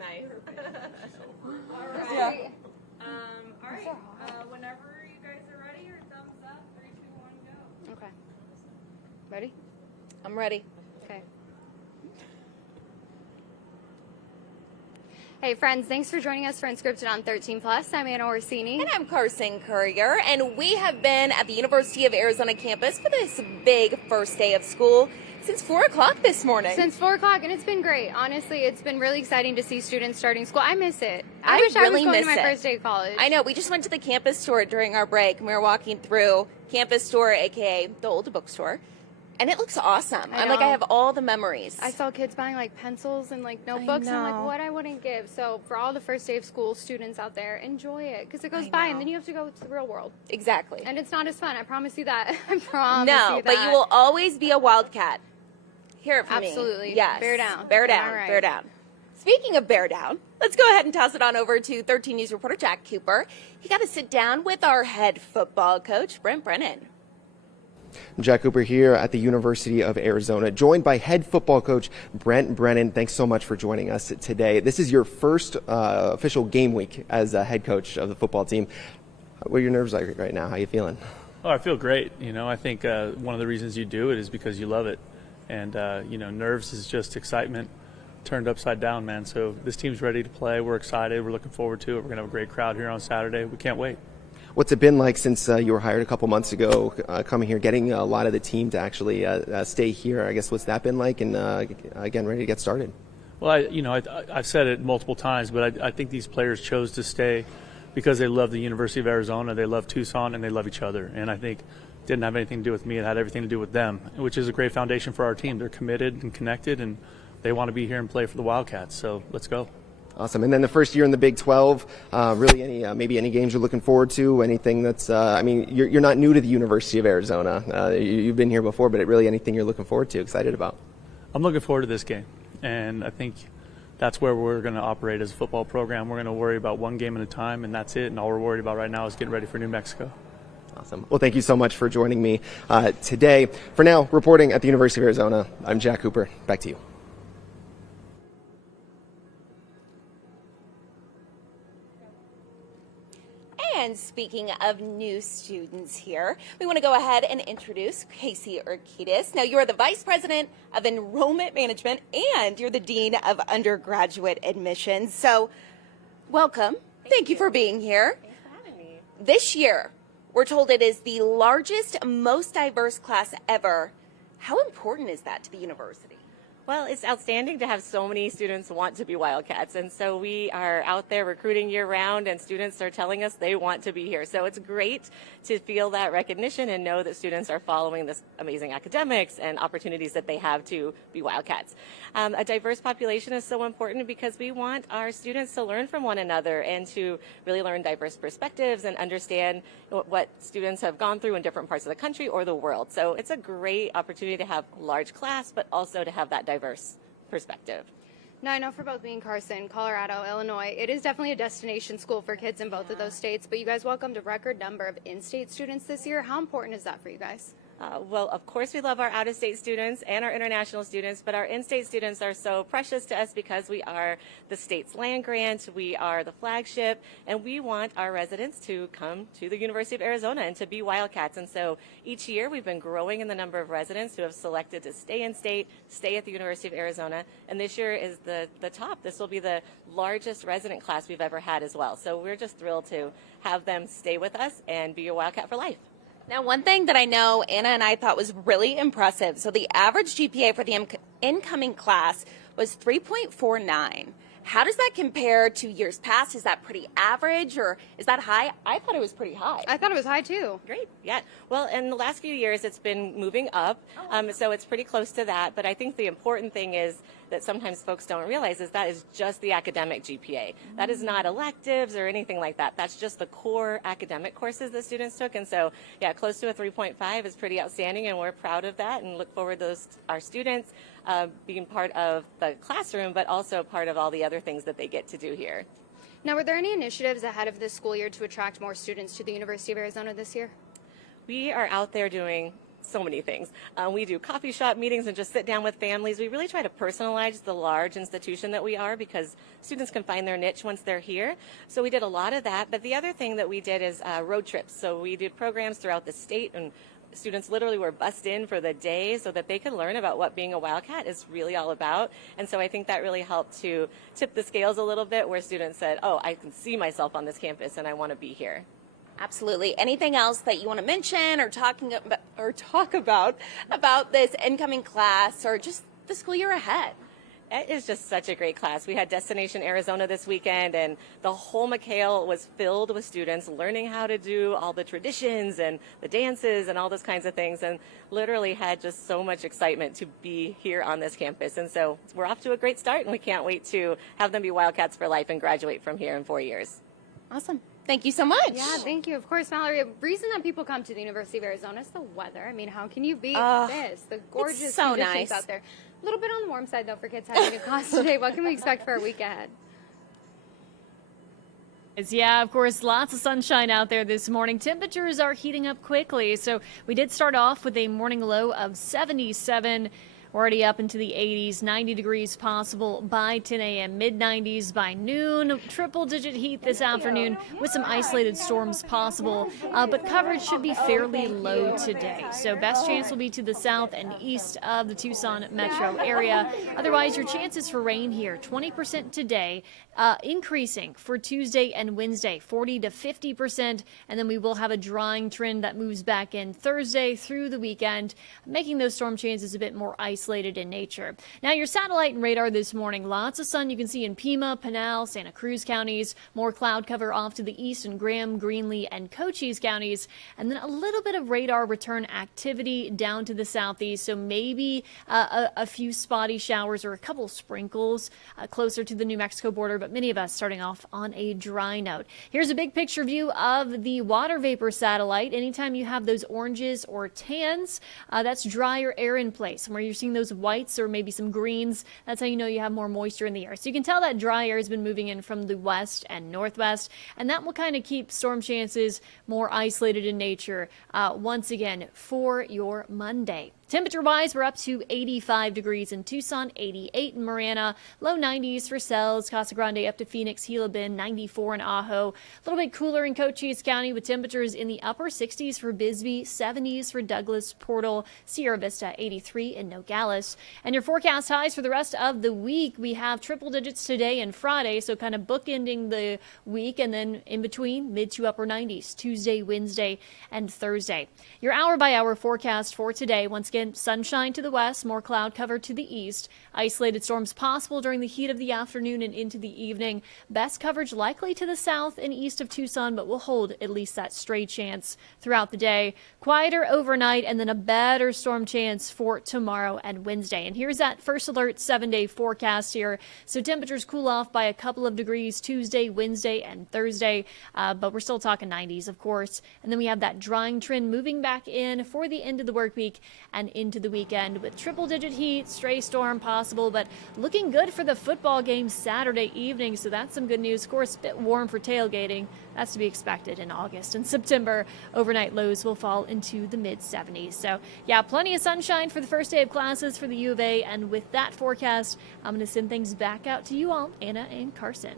Nice. All right. Yeah. All right. Whenever you guys are ready, your thumbs up. 3, 2, 1, go. Okay. Ready? I'm ready. Okay. Hey friends, thanks for joining us for Unscripted on 13 Plus. I'm Anna Orsini. And I'm Carson Courier, and we have been at the University of Arizona campus for this big first day of school since 4 o'clock this morning. Since 4 o'clock, and it's been great. Honestly, it's been really exciting to see students starting school. I miss it. I wish really I was going miss to my it. first day of college. I know. We just went to the campus store during our break, and we were walking through campus store, a.k.a. the old bookstore. And it looks awesome. I have all the memories. I saw kids buying like pencils and like notebooks and like what I wouldn't give. So for all the first day of school students out there, enjoy it because it goes by and then you have to go to the real world. Exactly. And it's not as fun. I promise you that. I promise No, you that. but you will always be a wildcat. Hear it from me. Absolutely. Yes. Bear down. Bear down. All right. Bear down. Speaking of bear down, let's go ahead and toss it on over to 13 News reporter Jack Cooper. He got to sit down with our head football coach, Brent Brennan. Jack Cooper here at the University of Arizona, joined by head football coach Brent Brennan. Thanks so much for joining us today. This is your first official game week as a head coach of the football team. What are your nerves like right now? How are you feeling? Oh, I feel great. I think one of the reasons you do it is because you love it. And, nerves is just excitement turned upside down, man. So this team's ready to play. We're excited. We're looking forward to it. We're going to have a great crowd here on Saturday. We can't wait. What's it been like since you were hired a couple months ago, coming here, getting a lot of the team to actually stay here? I guess what's that been like, and again, ready to get started? Well, I've said it multiple times, but I think these players chose to stay because they love the University of Arizona, they love Tucson, and they love each other. And I think it didn't have anything to do with me; it had everything to do with them, which is a great foundation for our team. They're committed and connected, and they want to be here and play for the Wildcats. So let's go. Awesome. And then the first year in the Big 12, really maybe any games you're looking forward to, anything that's, you're not new to the University of Arizona. You've been here before, but really anything you're looking forward to, excited about? I'm looking forward to this game, and I think that's where we're going to operate as a football program. We're going to worry about one game at a time, and that's it. And all we're worried about right now is getting ready for New Mexico. Awesome. Well, thank you so much for joining me today. For now, reporting at the University of Arizona, I'm Jack Cooper. Back to you. And speaking of new students here, we want to go ahead and introduce Casey Urquidez. Now, you're the Vice President of Enrollment Management and you're the Dean of Undergraduate Admissions. So, welcome. Thank you for being here. Thanks for having me. This year, we're told it is the largest, most diverse class ever. How important is that to the university? Well, it's outstanding to have so many students want to be Wildcats, and so we are out there recruiting year-round, and students are telling us they want to be here. So it's great to feel that recognition and know that students are following this amazing academics and opportunities that they have to be Wildcats. A diverse population is so important because we want our students to learn from one another and to really learn diverse perspectives and understand what students have gone through in different parts of the country or the world. So it's a great opportunity to have a large class, but also to have that diverse perspective. Now, I know for both me and Carson, Colorado, Illinois, it is definitely a destination school for kids in both of those states, but you guys welcomed a record number of in-state students this year. How important is that for you guys? Well, of course, we love our out-of-state students and our international students, but our in-state students are so precious to us because we are the state's land grant, we are the flagship, and we want our residents to come to the University of Arizona and to be Wildcats. And so each year we've been growing in the number of residents who have selected to stay in state, stay at the University of Arizona, and this year is the top. This will be the largest resident class we've ever had as well. So we're just thrilled to have them stay with us and be a Wildcat for life. Now, one thing that I know Anna and I thought was really impressive, so the average GPA for the incoming class was 3.49. How does that compare to years past? Is that pretty average or is that high? I thought it was pretty high. I thought it was high too. Great, yeah. Well, in the last few years, it's been moving up, so it's pretty close to that. But I think the important thing is that sometimes folks don't realize is that is just the academic GPA. That is not electives or anything like that. That's just the core academic courses that students took. And so, yeah, close to a 3.5 is pretty outstanding, and we're proud of that and look forward to our students being part of the classroom, but also part of all the other things that they get to do here. Now, were there any initiatives ahead of this school year to attract more students to the University of Arizona this year? We are out there doing so many things. We do coffee shop meetings and just sit down with families. We really try to personalize the large institution that we are because students can find their niche once they're here. So we did a lot of that. But the other thing that we did is road trips. So we did programs throughout the state, and students literally were bussed in for the day so that they could learn about what being a Wildcat is really all about. And so I think that really helped to tip the scales a little bit, where students said, oh, I can see myself on this campus and I want to be here. Absolutely. Anything else that you want to mention or talk about this incoming class or just the school year ahead? It is just such a great class. We had Destination Arizona this weekend, and the whole McHale was filled with students learning how to do all the traditions and the dances and all those kinds of things, and literally had just so much excitement to be here on this campus. And so we're off to a great start, and we can't wait to have them be Wildcats for life and graduate from here in 4 years. Awesome. Thank you so much. Yeah, thank you. Of course, Mallory, the reason that people come to the University of Arizona is the weather. I mean, how can you beat this? The gorgeous so conditions nice out there. A little bit on the warm side, though, for kids having a class today. What can we expect for our week ahead? Yeah, of course, lots of sunshine out there this morning. Temperatures are heating up quickly. So we did start off with a morning low of 77. Already up into the 80s, 90 degrees possible by 10 a.m., mid-90s by noon, triple-digit heat this afternoon with some isolated storms possible, but coverage should be fairly low today. So best chance will be to the south and east of the Tucson metro area. Otherwise, your chances for rain here, 20% today, increasing for Tuesday and Wednesday, 40 to 50%, and then we will have a drying trend that moves back in Thursday through the weekend, making those storm chances a bit more isolated in nature. Now, your satellite and radar this morning, lots of sun you can see in Pima, Pinal, Santa Cruz counties, more cloud cover off to the east in Graham, Greenlee, and Cochise counties, and then a little bit of radar return activity down to the southeast, so maybe a few spotty showers or a couple sprinkles closer to the New Mexico border, but many of us starting off on a dry note. Here's a big picture view of the water vapor satellite. Anytime you have those oranges or tans, that's drier air in place. And where you're seeing those whites or maybe some greens, that's how you know you have more moisture in the air. So you can tell that dry air has been moving in from the west and northwest, and that will kind of keep storm chances more isolated in nature once again for your Monday. Temperature-wise, we're up to 85 degrees in Tucson, 88 in Marana, low 90s for Sells, Casa Grande up to Phoenix, Gila Bend, 94 in Ajo. A little bit cooler in Cochise County with temperatures in the upper 60s for Bisbee, 70s for Douglas, Portal, Sierra Vista, 83 in Nogales. And your forecast highs for the rest of the week, we have triple digits today and Friday, so kind of bookending the week, and then in between, mid to upper 90s, Tuesday, Wednesday, and Thursday. Your hour-by-hour forecast for today, once again, sunshine to the west, more cloud cover to the east. Isolated storms possible during the heat of the afternoon and into the evening. Best coverage likely to the south and east of Tucson, but will hold at least that stray chance throughout the day. Quieter overnight, and then a better storm chance for tomorrow and Wednesday. And here's that first alert 7-day forecast here. So temperatures cool off by a couple of degrees Tuesday, Wednesday, and Thursday, but we're still talking 90s, of course. And then we have that drying trend moving back in for the end of the work week and into the weekend with triple-digit heat, stray storm possible, but looking good for the football game Saturday evening, so that's some good news. Of course, a bit warm for tailgating. That's to be expected in August and September. Overnight lows will fall into the mid-70s. So, yeah, plenty of sunshine for the first day of classes for the U of A, and with that forecast, I'm going to send things back out to you all, Anna and Carson.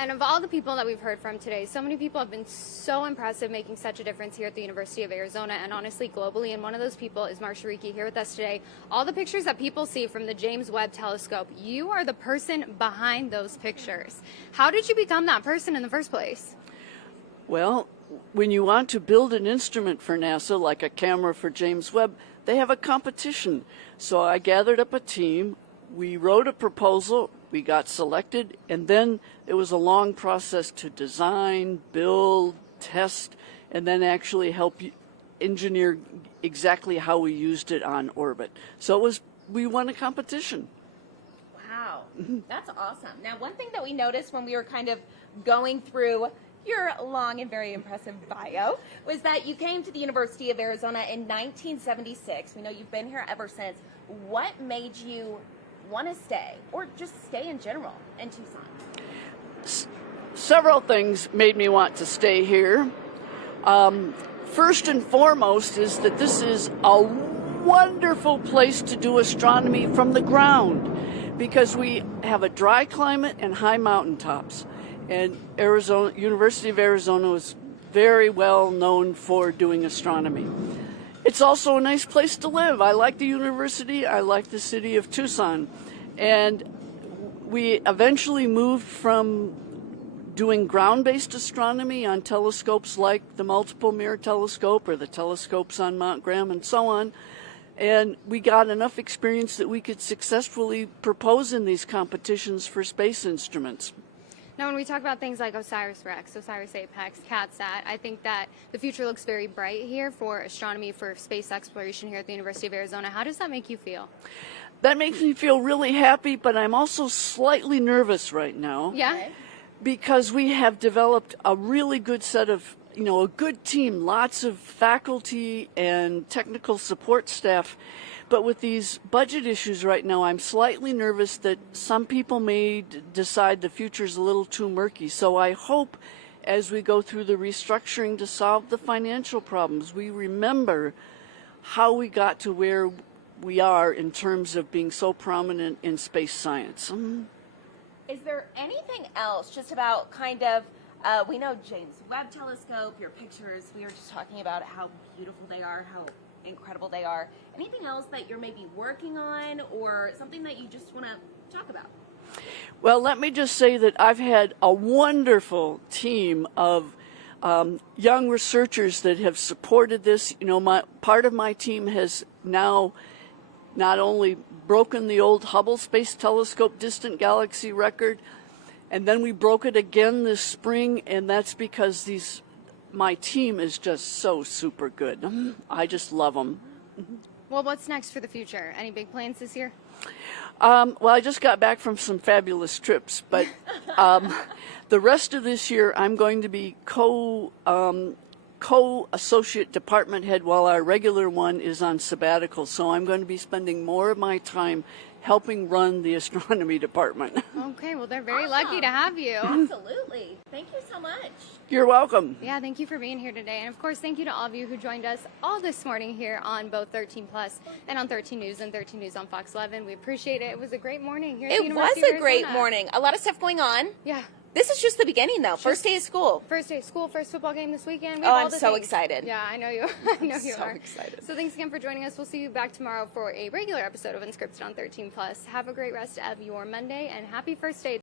And of all the people that we've heard from today, so many people have been so impressive, making such a difference here at the University of Arizona and honestly globally. And one of those people is Marsha Ricci here with us today. All the pictures that people see from the James Webb Telescope, you are the person behind those pictures. How did you become that person in the first place? Well, when you want to build an instrument for NASA, like a camera for James Webb, they have a competition. So I gathered up a team. We wrote a proposal. We got selected, and then it was a long process to design, build, test, and then actually help engineer exactly how we used it on orbit. So we won a competition. Wow, that's awesome. Now, one thing that we noticed when we were kind of going through your long and very impressive bio was that you came to the University of Arizona in 1976. We know you've been here ever since. What made you want to stay, or just stay in general in Tucson? Several things made me want to stay here. First and foremost is that this is a wonderful place to do astronomy from the ground because we have a dry climate and high mountaintops. And University of Arizona is very well known for doing astronomy. It's also a nice place to live. I like the university. I like the city of Tucson. And we eventually moved from doing ground-based astronomy on telescopes like the Multiple Mirror Telescope or the telescopes on Mount Graham and so on. And we got enough experience that we could successfully propose in these competitions for space instruments. Now, when we talk about things like OSIRIS-REx, OSIRIS-APEX, CATSAT, I think that the future looks very bright here for astronomy, for space exploration here at the University of Arizona. How does that make you feel? That makes me feel really happy, but I'm also slightly nervous right now. Yeah? Because we have developed a really good set of, a good team, lots of faculty and technical support staff. But with these budget issues right now, I'm slightly nervous that some people may decide the future's a little too murky. So I hope as we go through the restructuring to solve the financial problems, we remember how we got to where we are in terms of being so prominent in space science. Is there anything else just about we know James Webb Telescope, your pictures, we were just talking about how beautiful they are, how incredible they are. Anything else that you're maybe working on or something that you just want to talk about? Well, let me just say that I've had a wonderful team of young researchers that have supported this. Part of my team has now not only broken the old Hubble Space Telescope distant galaxy record, and then we broke it again this spring, and that's because my team is just so super good. I just love them. Well, what's next for the future? Any big plans this year? Well, I just got back from some fabulous trips, but the rest of this year I'm going to be co-associate department head while our regular one is on sabbatical. So I'm going to be spending more of my time helping run the astronomy department. Okay, well, they're very lucky to have you. Absolutely. Thank you so much. You're welcome. Yeah, thank you for being here today. And of course, thank you to all of you who joined us all this morning here on both 13 Plus and on 13 News and 13 News on Fox 11. We appreciate it. It was a great morning here at the University of Arizona. It was a great morning. A lot of stuff going on. Yeah. This is just the beginning, though. First day of school. First day of school, first football game this weekend. I'm so excited. Yeah, I know you. I know you are. So excited. So thanks again for joining us. We'll see you back tomorrow for a regular episode of Unscripted on 13 Plus. Have a great rest of your Monday and happy first day.